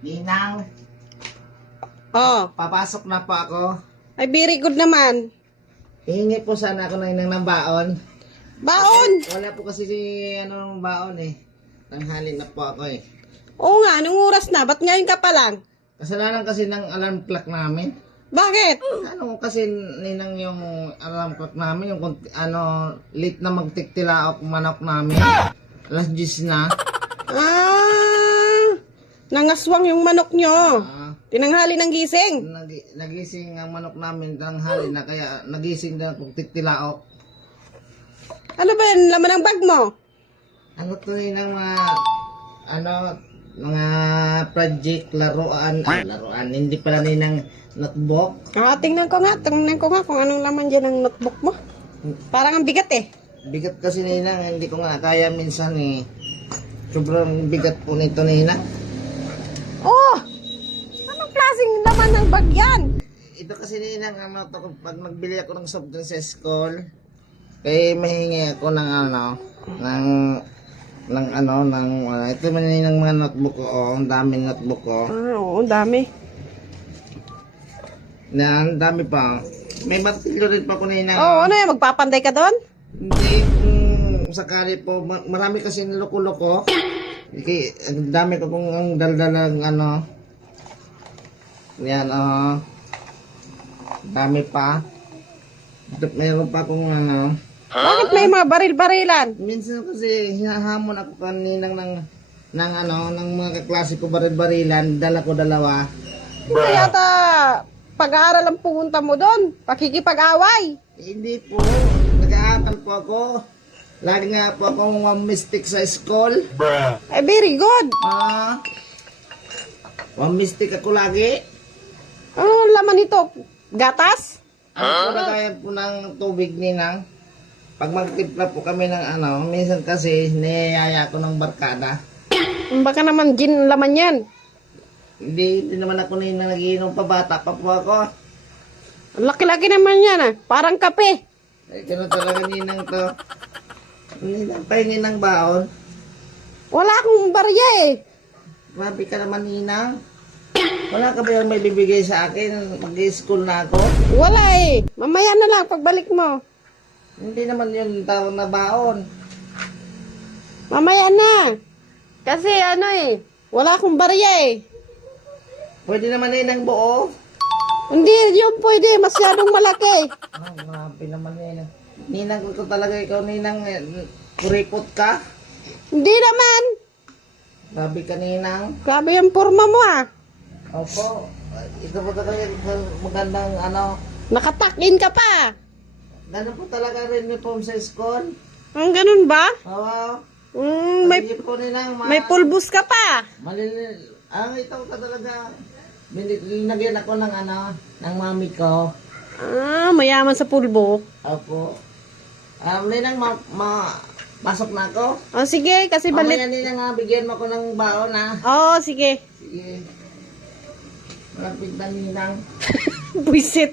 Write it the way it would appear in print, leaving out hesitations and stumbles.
Ninang, Oh, papasok na po ako. ay very good naman. Hihingi po sana ako ng inang ng baon. Baon! Wala po kasi si ng baon eh. Tanghali na po ako eh. Oo nga, anong oras na? Ba't ngayon ka pa lang? Kasalanan kasi ng alarm clock namin. Bakit? Ano kasi ninang yung alarm clock namin, yung late na magtiktilaok manok namin. Alas 10 na. Nangaswang yung manok nyo. Ah, Tinanghali ng gising. nagising ang manok namin tanghali na kaya nagising na kung tiktilaok. Ano ba yan? Laman ng bag mo? Ano to ninang mga project, laruan, hindi pala ninang notebook. Tingnan ko nga kung anong laman dyan ng notebook mo. Parang ang bigat eh. Bigat kasi ninang, hindi ko nga kaya minsan eh. Sobrang bigat po nito ninang. Oh! Anong klaseng laman ng bag yan? Ito kasi ninang, pag magbili ako ng soft drinks sa school, kaya mahingi ako ng ito man ninang mga notebook ko, ang daming notebook ko. Oo, dami. Ang dami pa. May martilyo rin pa ko ninang. Oh, ano yan? Magpapanday ka doon? Hindi, kung sakali po, marami kasi niloko-loko. Ang dami ko kung ang daldalang yan, dami pa. Meron pa kung Bakit may mga baril-barilan? minsan kasi hinahamon ako kaninang ng mga kaklase ko baril-barilan, dala ko dalawa. Hindi yata pag-aaral ang pumunta mo doon. Pakikipag-away. Hindi po, nag-aaral po ako. Lagi nga po akong one mistake sa school. Very good. One mistake ako lagi. Ano laman nito? Gatas? Ang lagayan po ng tubig ninang. Pag magtimpla po kami ng minsan kasi niyayaya ko ng barkada. Baka naman gin laman yan. Hindi naman ako nagiinom pa, bata pa po ako. Ang laki-laki naman yan ah. Parang kape. Ay, ganun talaga ninang to. Ninang, pahingin ng baon. Wala akong barya eh. Grabe ka naman ninang. Wala ka ba yung may bibigay sa akin? Mag-i-school na ako. Wala eh. Mamaya na lang pagbalik mo. Hindi naman yun tawag na baon. Mamaya na. Kasi wala akong barya eh. Pwede naman ninang buo. Hindi yun pwede. Masyadong malaki. Grabe naman ninang. Ninang ko talaga ikaw ninang kuripot ka. Hindi naman. Grabe ka ninang. Grabe yung forma mo ah. Opo. Ito po talaga magandang Nakatakin ka pa. Ganun po talaga rin uniform sa school. Ang ganun ba? Oo. May Po ninang pulbus ka pa. Ito ka talaga. Linagyan ako ng ng mami ko. Mayaman sa pulbo. Opo. Ninang pasok na ako. Sige, kasi Mamaya ninang bigyan mo ako ng baon Sige. Sige. Malapit na ninang. Buisit.